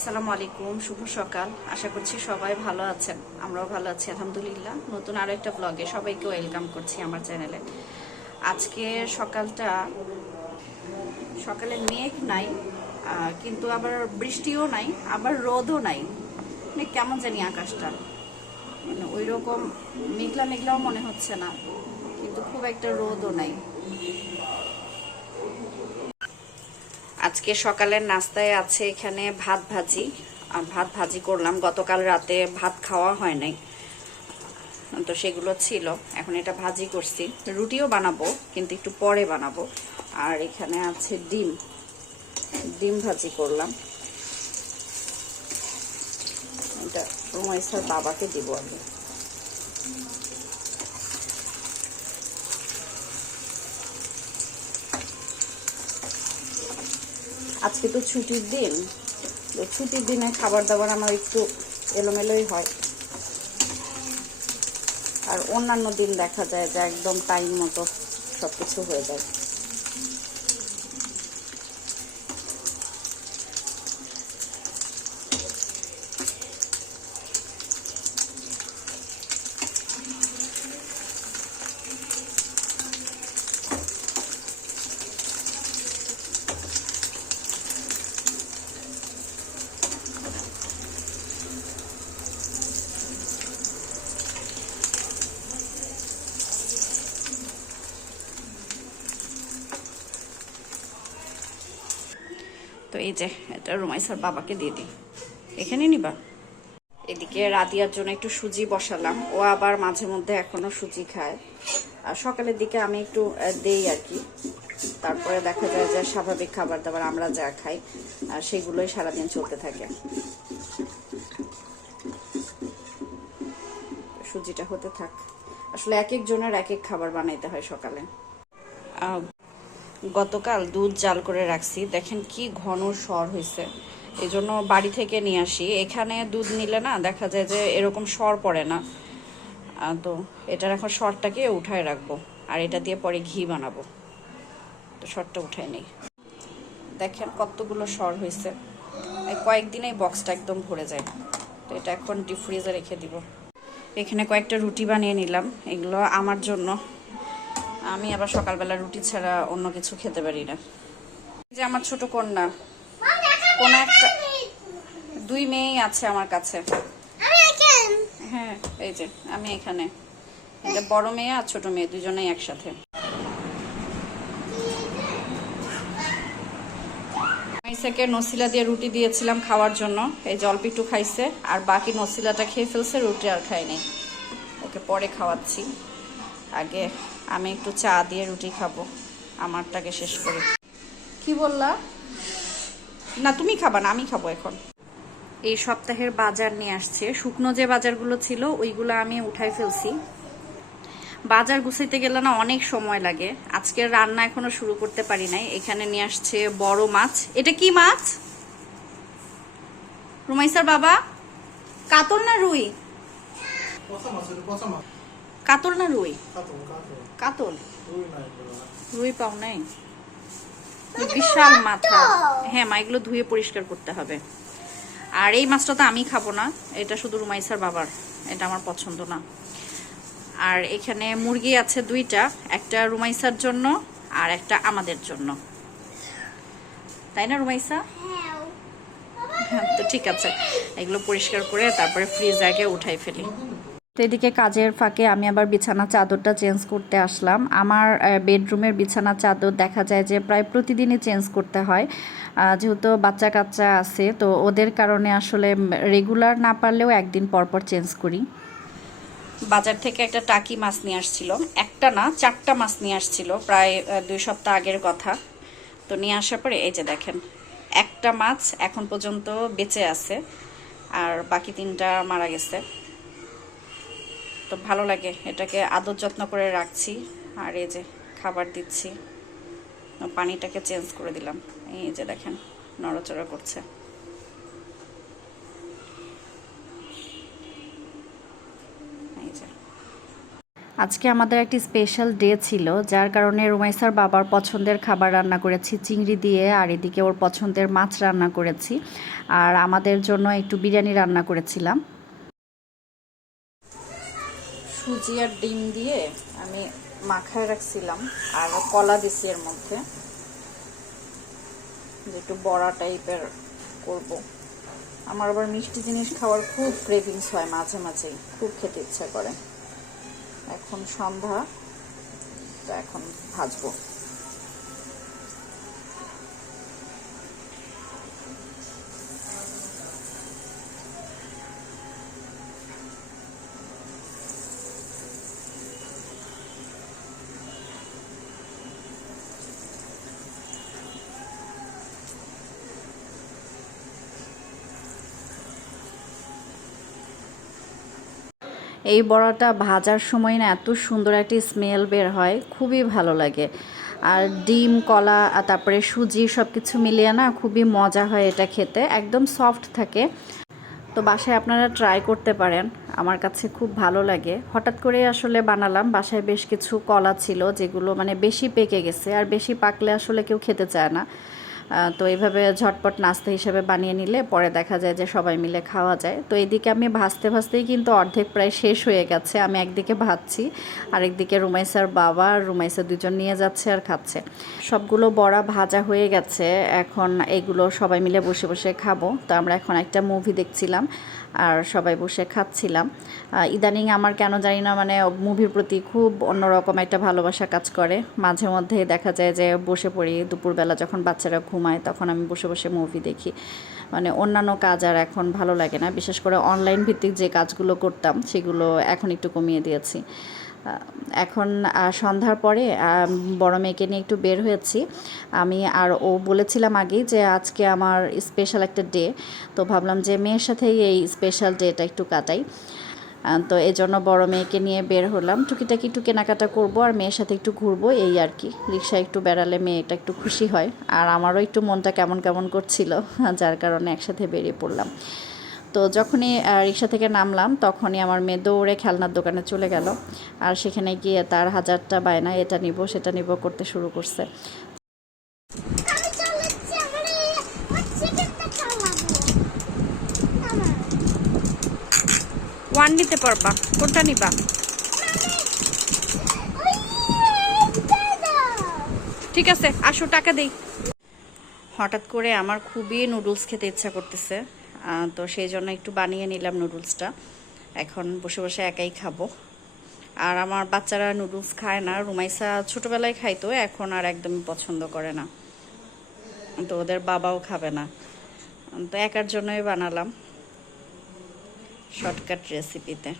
আসসালামু আলাইকুম, শুভ সকাল। আশা করছি সবাই ভালো আছেন। আমরাও ভালো আছি, আলহামদুলিল্লাহ। নতুন আরও একটা ব্লগে সবাইকে ওয়েলকাম করছি আমার চ্যানেলে আজকে সকালটা সকালে মেঘ নাই কিন্তু আবার বৃষ্টিও নাই, আবার রোদও নাই। মানে কেমন জানি আকাশটা। মানে ওই রকম মেঘলা মেঘলাও মনে হচ্ছে না, কিন্তু খুব একটা রোদও নাই। আজকে সকালের নাস্তায় আছে এখানে ভাত ভাজি। আর ভাত ভাজি করলাম। গতকাল রাতে ভাত খাওয়া হয় নাই। তো সেগুলো ছিল। এখন এটা ভাজি করছি। রুটিও বানাবো, কিন্তু একটু পরে বানাবো। আর এখানে আছে ডিম। ডিম ভাজি করলাম। এটা রুমাইসার বাবাকে দিব আমি। আজকে তো ছুটির দিন। তো ছুটির দিনে খাবার দাবার আমার একটু এলোমেলোই হয়। আর অন্যান্য দিন দেখা যায় যে একদম টাইম মতো সব কিছু হয়ে যায়। এই যে এটা রুমাইসার বাবাকে দিয়ে দিই। এখানে নিবা। এদিকে রাদিয়ার জন্য একটু সুজি বসালাম। ও আবার মাঝে মধ্যে এখনও সুজি খায়। আর সকালের দিকে আমি একটু দেই আর কি। তারপরে দেখা যায় যে স্বাভাবিক খাবার দাবার আমরা যা খাই, আর সেগুলোই সারাদিন চলতে থাকে। সুজিটা হতে থাক। আসলে এক এক জনের এক এক খাবার বানাইতে হয় সকালে। গতকাল দুধ জাল করে রাখছি। দেখেন কি ঘন সর হয়েছে এই জন্য বাড়ি থেকে নিয়ে আসি। এখানে দুধ নিলে না দেখা যায় যে এরকম সর পড়ে না। তো এটার এখন সরটাকে উঠায় রাখব। আর এটা দিয়ে পরে ঘি বানাবো। তো সরটা উঠায় নেই। দেখেন কতগুলো সর হয়েছে কয়েকদিন এই বক্সটা একদম ভরে যায়। তো এটা এখন ডিপ ফ্রিজে রেখে দিব। এখানে কয়েকটা রুটি বানিয়ে নিলাম। এগুলো আমার জন্য। আমি আবার সকালবেলা রুটি ছাড়া অন্য কিছু খেতে পারি না। এই যে আমার ছোট কন্যা। কোন একটা দুই মেয়েই আছে আমার কাছে। হ্যাঁ এই যে আমি এখানে। এটা বড় মেয়ে আর ছোট মেয়ে দুজনেই একসাথে। মাইসাকে নসিলা দিয়ে রুটি দিয়েছিলাম খাওয়ার জন্য। এই একটু খাইছে আর বাকি নসিলাটা খেয়ে ফেলছে রুটি আর খায়নি। ওকে পরে খাওয়াচ্ছি। আগে আমি একটু চা দিয়ে রুটি খাব। আমারটাকে শেষ করে। কি বললা? না তুমি খাবা না আমি খাব এখন। এই সপ্তাহের বাজার নিয়ে আসছে। শুকনো যে বাজারগুলো ছিল ওইগুলো আমি উঠাই ফেলছি। বাজার গুছাইতে গেলে না অনেক সময় লাগে। আজকের রান্না এখনও শুরু করতে পারি নাই। এখানে নিয়ে আসছে বড় মাছ। এটা কি মাছ? রুমাইসার বাবা? কাতল না রুই? কাতল না রুই? কাতল রুই পাও নাই? বিশাল মাথা। হ্যাঁ মা এগুলো ধুয়ে পরিষ্কার করতে হবে। আর এই মাছটা তো আমি খাব না এটা শুধু রুমাইসার বাবার এটা আমার পছন্দ না। আর এখানে মুরগি আছে দুইটা একটা রুমাইসার জন্য আর একটা আমাদের জন্য। তাই না রুমাইসা? হ্যাঁ। তো ঠিক আছে। এগুলো পরিষ্কার করে তারপরে ফ্রিজ আগে উঠাই ফেলি। তো এদিকে কাজের ফাঁকে আমি আবার বিছানা চাদরটা চেঞ্জ করতে আসলাম। আমার বেডরুমের বিছানা চাদর দেখা যায় যে প্রায় প্রতিদিনই চেঞ্জ করতে হয়। যেহেতু বাচ্চা কাচ্চা আছে, তো ওদের কারণে আসলে রেগুলার না পারলেও একদিন পর পর চেঞ্জ করি। বাজার থেকে একটা টাকি মাছ নিয়ে আসছিল। একটা না, চারটা মাছ নিয়ে আসছিল প্রায় দুই সপ্তাহ আগের কথা। তো নিয়ে আসার পরে এই যে দেখেন, একটা মাছ এখন পর্যন্ত বেঁচে আছে, আর বাকি তিনটা মারা গেছে। তো ভালো লাগে। এটাকে আদর যত্ন করে রাখছি। আর এই যে খাবার দিচ্ছি। পানিটাকে চেঞ্জ করে দিলাম। এই যে দেখেন, নড়াচড়া করছে। আজকে আমাদের একটি স্পেশাল ডে ছিল, যার কারণে রুমাইসার বাবার পছন্দের খাবার রান্না করেছি। চিংড়ি দিয়ে, আর এদিকে ওর পছন্দের মাছ রান্না করেছি। আর আমাদের জন্য একটু বিরিয়ানি রান্না করেছিলাম। সুজি আর ডিম দিয়ে আমি মাখায় রাখছিলাম আর কলা দিছি এর মধ্যে। একটু বড়া টাইপের করব। আমার আবার মিষ্টি জিনিস খাওয়ার খুব ক্রেভিংস হয় মাঝে মাঝেই, খুব খেতে ইচ্ছা করে। এখন সন্ধ্যা, তো এখন ভাজবো। এই বড়াটা ভাজার সময় না এত সুন্দর একটি স্মেল বের হয়, খুবই ভালো লাগে। আর ডিম, কলা, আর তারপরে সুজি সব কিছু মিলিয়ে না খুবই মজা হয় এটা খেতে, একদম সফট থাকে। তো বাসায় আপনারা ট্রাই করতে পারেন, আমার কাছে খুব ভালো লাগে। হঠাৎ করে আসলে বানালাম, বাসায় বেশ কিছু কলা ছিল যেগুলো মানে বেশি পেকে গেছে, আর বেশি পাকলে আসলে কেউ খেতে চায় না। তো এইভাবে ঝটপট নাস্তা হিসেবে বানিয়ে নিলে পরে দেখা যায় যে সবাই মিলে খাওয়া যায়। তো এদিকে আমি ভাজতে ভাজতেই কিন্তু অর্ধেক প্রায় শেষ হয়ে গেছে। আমি একদিকে ভাজছি, আরেকদিকে রুমাইসার বাবা আর রুমাইসা দুজন নিয়ে যাচ্ছে আর খাচ্ছে। সবগুলো বড়া ভাজা হয়ে গেছে। এখন এগুলো সবাই মিলে বসে বসে খাব। তো আমরা এখন একটা মুভি দেখছিলাম। আর সবাই বসে খাচ্ছিলাম। ইদানিং আমার কেন জানি না মানে মুভির প্রতি খুব অন্যরকম একটা ভালোবাসা কাজ করে। মাঝে মধ্যে দেখা যায় যে বসে পড়ি, দুপুরবেলা যখন বাচ্চারা ঘুমায় তখন আমি বসে বসে মুভি দেখি। মানে অন্যান্য কাজ আর এখন ভালো লাগে না। বিশেষ করে অনলাইন ভিত্তিক যে কাজগুলো করতাম, সেগুলো এখন একটু কমিয়ে দিয়েছি। এখন সন্ধ্যার পরে বড় মেয়েকে নিয়ে একটু বের হয়েছি। আমি আর ও বলেছিলাম আগেই যে আজকে আমার স্পেশাল একটা ডে তো ভাবলাম যে মেয়ের সাথেই এই স্পেশাল ডেটা একটু কাটাই। তো এই জন্য বড় মেয়েকে নিয়ে বের হলাম। টুকিটাকি একটু কেনাকাটা করব আর মেয়ের সাথে একটু ঘুরবো, এই আর কি। রিক্সায় একটু বেড়ালে মেয়েটা একটু খুশি হয়। আর আমারও একটু মনটা কেমন কেমন করছিল, যার কারণে একসাথে বেরিয়ে পড়লাম। তো যখনই রিক্সা থেকে নামলাম তখনই আমার মেয়ে দৌড়ে খেলনার দোকানে চলে গেল। আর সেখানে গিয়ে তার হাজারটা বায়না এটা নিব সেটা নিব করতে শুরু করছে। ওয়ান নিতে পারবা। কোনটা নিবা? ঠিক আছে আসো টাকা দেই। হঠাৎ করে আমার খুবই নুডলস খেতে ইচ্ছা করতেছে। তো সেই জন্য একটু বানিয়ে নিলাম নুডলসটা। এখন বসে বসে একাই খাব। আর আমার বাচ্চারা নুডলস খায় না, রুমাইসা ছোটবেলায় খাইতো, এখন আর একদমই পছন্দ করে না। তো ওদের বাবাও খাবে না। তো একার জন্যই বানালাম। শর্টকাট রেসিপিতে